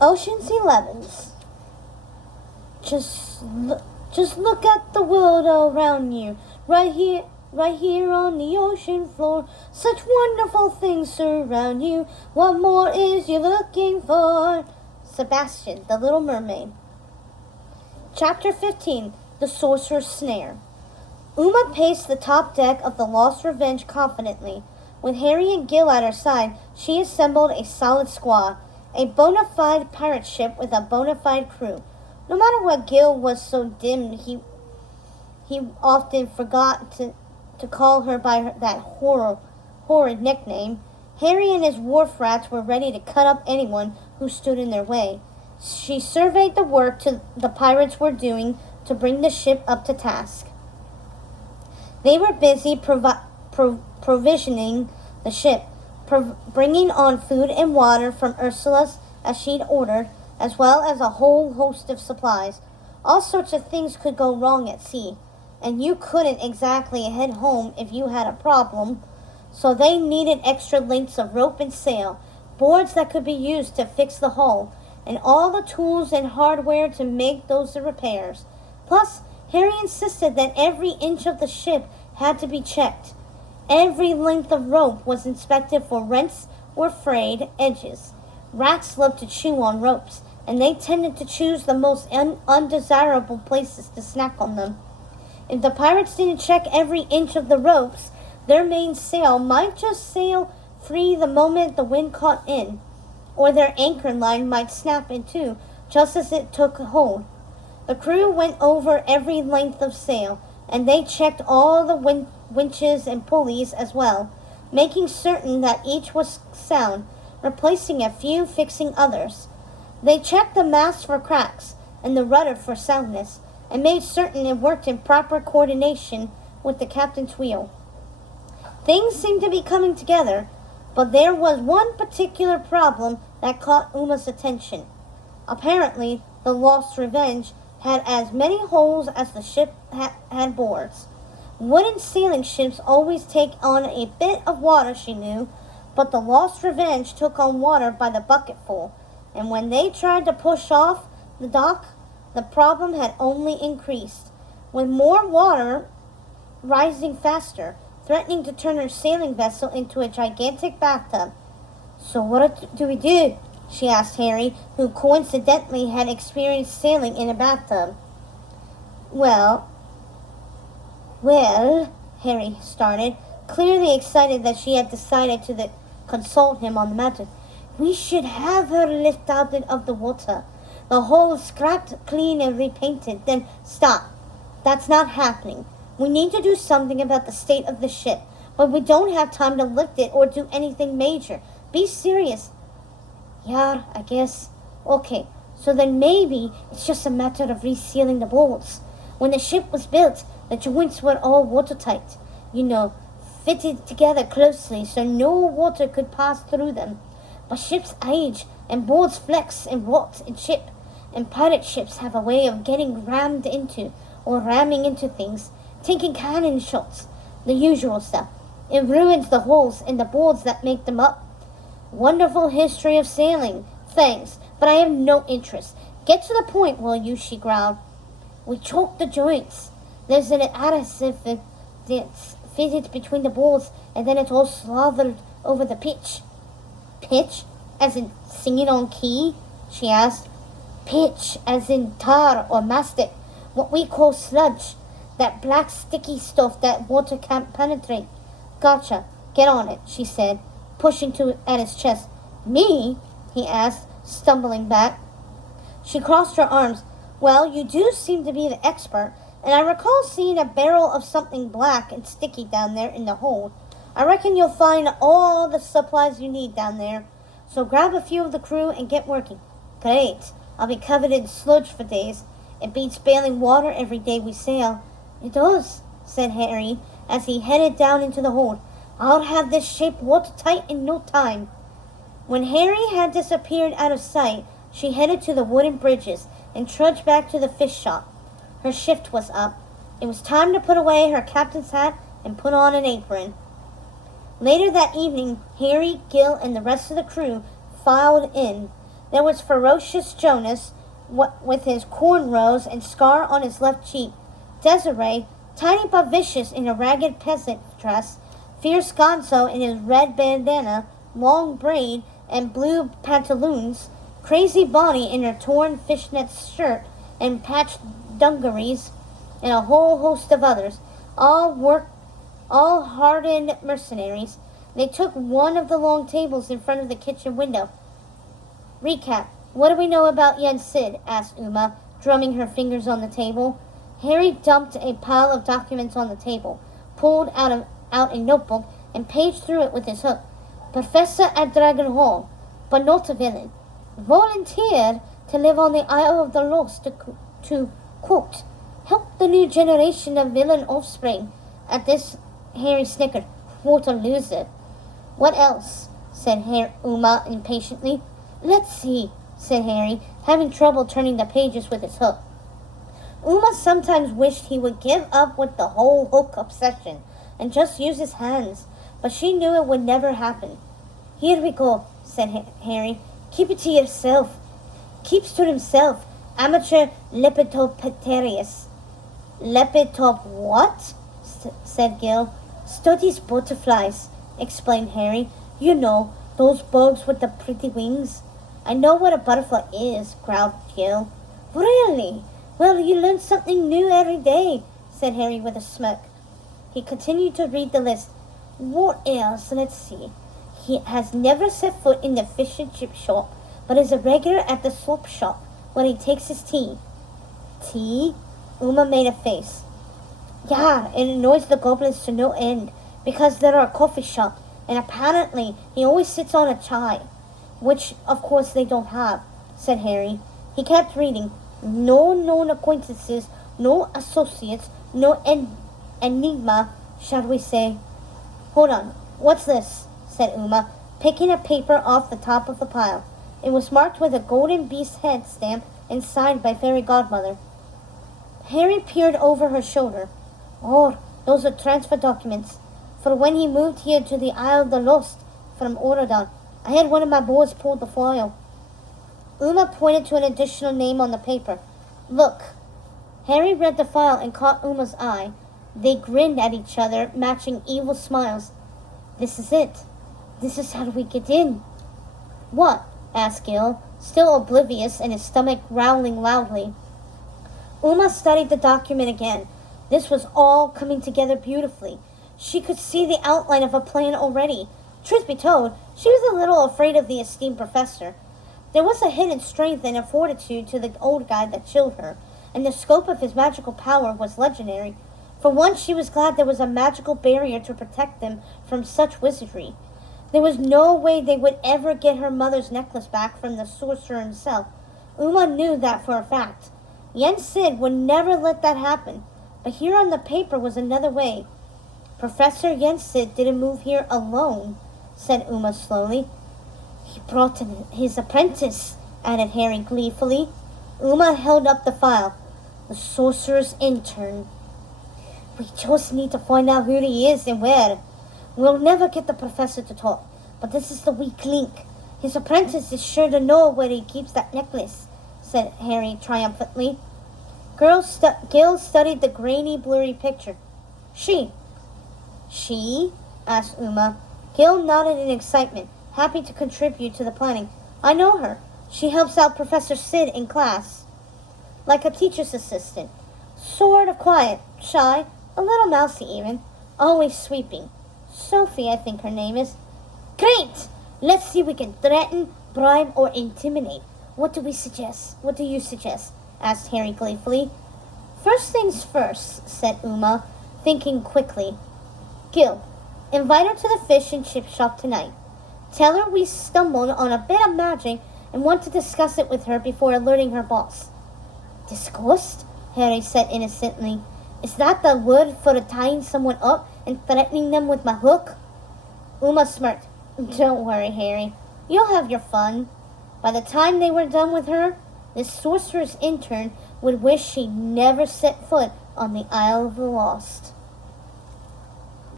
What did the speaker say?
Ocean's 11's. Just look at the world around you. Right here on the ocean floor. Such wonderful things surround you. What more is you looking for? Sebastian, the Little Mermaid. Chapter 15, The Sorcerer's Snare. Uma paced the top deck of the Lost Revenge confidently. With Harry and Gil at her side, she assembled a solid squad, a bona fide pirate ship with a bona fide crew. No matter what, Gil was so dim he often forgot to call her by that horrid nickname. Harry and his wharf rats were ready to cut up anyone who stood in their way. She surveyed the work the pirates were doing to bring the ship up to task. They were busy provisioning the ship, bringing on food and water from Ursula's as she'd ordered, as well as a whole host of supplies. All sorts of things could go wrong at sea, and you couldn't exactly head home if you had a problem, so they needed extra lengths of rope and sail, boards that could be used to fix the hull, and all the tools and hardware to make those repairs. Plus, Harry insisted that every inch of the ship had to be checked. Every length of rope was inspected for rents or frayed edges. Rats loved to chew on ropes, and they tended to choose the most undesirable places to snack on them. If the pirates didn't check every inch of the ropes, their mainsail might just sail free the moment the wind caught in, or their anchor line might snap in two just as it took hold. The crew went over every length of sail, and they checked all the winches and pulleys as well, making certain that each was sound, replacing a few, fixing others. They checked the mast for cracks and the rudder for soundness, and made certain it worked in proper coordination with the captain's wheel. Things seemed to be coming together, but there was one particular problem that caught Uma's attention. Apparently, the Lost Revenge had as many holes as the ship had boards. Wooden sailing ships always take on a bit of water, she knew, but the Lost Revenge took on water by the bucketful, and when they tried to push off the dock, the problem had only increased, with more water rising faster, threatening to turn her sailing vessel into a gigantic bathtub. "So what do we do?" she asked Harry, who coincidentally had experienced sailing in a bathtub. Well, Harry started, clearly excited that she had decided to consult him on the matter. "We should have her lifted out of the water, the whole scrapped clean and repainted, then stop. That's not happening. We need to do something about the state of the ship, but we don't have time to lift it or do anything major. Be serious." "Yeah, I guess. Okay, so then maybe it's just a matter of resealing the bolts. When the ship was built, the joints were all watertight, fitted together closely so no water could pass through them. But ships age, and boards flex and rot and chip, and pirate ships have a way of getting rammed into or ramming into things, taking cannon shots, the usual stuff. It ruins the hulls and the boards that make them up. Wonderful history of sailing. Thanks, but I have no interest. Get to the point, will you?" she growled. "We choke the joints. There's an adhesive that's fitted between the boards, and then it's all slathered over the pitch." "Pitch? As in singing on key?" she asked. "Pitch, as in tar or mastic, what we call sludge. That black sticky stuff that water can't penetrate." "Gotcha. Get on it," she said, pushing at his chest. "Me?" he asked, stumbling back. She crossed her arms. "Well, you do seem to be the expert, and I recall seeing a barrel of something black and sticky down there in the hold. I reckon you'll find all the supplies you need down there, so grab a few of the crew and get working." "Great. I'll be covered in sludge for days. It beats bailing water every day we sail." "It does," said Harry, as he headed down into the hold. "I'll have this shape watertight in no time." When Harry had disappeared out of sight, she headed to the wooden bridges and trudged back to the fish shop. Her shift was up. It was time to put away her captain's hat and put on an apron. Later that evening, Harry, Gil, and the rest of the crew filed in. There was ferocious Jonas, with his cornrows and scar on his left cheek. Desiree, tiny but vicious in a ragged peasant dress. Fierce Gonzo in his red bandana, long braid, and blue pantaloons. Crazy Bonnie in her torn fishnet shirt and patched dungarees, and a whole host of others, all hardened mercenaries. They took one of the long tables in front of the kitchen window. Recap. What do we know about Yen Sid? Asked Uma, drumming her fingers on the table. Harry dumped a pile of documents on the table, pulled out a notebook, and paged through it with his hook. Professor at Dragon Hall, but not a villain. Volunteered to live on the Isle of the Lost to quote, help the new generation of villain offspring. At this, Harry snickered. What a loser. What else? Said Uma impatiently. Let's see, said Harry, having trouble turning the pages with his hook. Uma sometimes wished he would give up with the whole hook obsession and just use his hands, but she knew it would never happen. Here we go, said Harry. Keep it to yourself. Keeps to himself. Amateur lepidopterius. Lepidop what? Said Gil. Studies butterflies, explained Harry. You know, those bugs with the pretty wings. I know what a butterfly is, growled Gil. Really? Well, you learn something new every day, said Harry with a smirk. He continued to read the list. What else? Let's see. He has never set foot in the fish and chip shop, but is a regular at the slop shop when he takes his tea. Tea? Uma made a face. Yeah, it annoys the goblins to no end, because they're a coffee shop, and apparently he always sits on a chai, which, of course, they don't have, said Harry. He kept reading. No known acquaintances, no associates, no enigma, shall we say. Hold on, what's this? Said Uma, picking a paper off the top of the pile. It was marked with a golden beast head stamp and signed by Fairy Godmother. Harry peered over her shoulder. Oh, those are transfer documents. For when he moved here to the Isle of the Lost from Orodon, I had one of my boys pull the foil. Uma pointed to an additional name on the paper. Look. Harry read the file and caught Uma's eye. They grinned at each other, matching evil smiles. This is it. This is how we get in. What? Asked Gil, still oblivious and his stomach growling loudly. Uma studied the document again. This was all coming together beautifully. She could see the outline of a plan already. Truth be told, she was a little afraid of the esteemed professor. There was a hidden strength and a fortitude to the old guy that chilled her, and the scope of his magical power was legendary. For once she was glad there was a magical barrier to protect them from such wizardry. There was no way they would ever get her mother's necklace back from the sorcerer himself. Uma knew that for a fact. Yen Sid would never let that happen. But here on the paper was another way. Professor Yen Sid didn't move here alone, said Uma slowly. He brought in his apprentice, added Harry gleefully. Uma held up the file. The sorcerer's intern. We just need to find out who he is and where. We'll never get the professor to talk, but this is the weak link. His apprentice is sure to know where he keeps that necklace, said Harry triumphantly. Gil studied the grainy, blurry picture. She? Asked Uma. Gil nodded in excitement, happy to contribute to the planning. I know her. She helps out Professor Sid in class. Like a teacher's assistant. Sort of quiet, shy, a little mousy even. Always sweeping. Sophie, I think her name is. Great! Let's see if we can threaten, bribe, or intimidate. What do you suggest? Asked Harry gleefully. First things first, said Uma, thinking quickly. Gil, invite her to the fish and chip shop tonight. Tell her we stumbled on a bit of magic and want to discuss it with her before alerting her boss. Disgust? Harry said innocently. Is that the word for tying someone up and threatening them with my hook? Uma smirked. Don't worry, Harry. You'll have your fun. By the time they were done with her, this sorcerer's intern would wish she never set foot on the Isle of the Lost.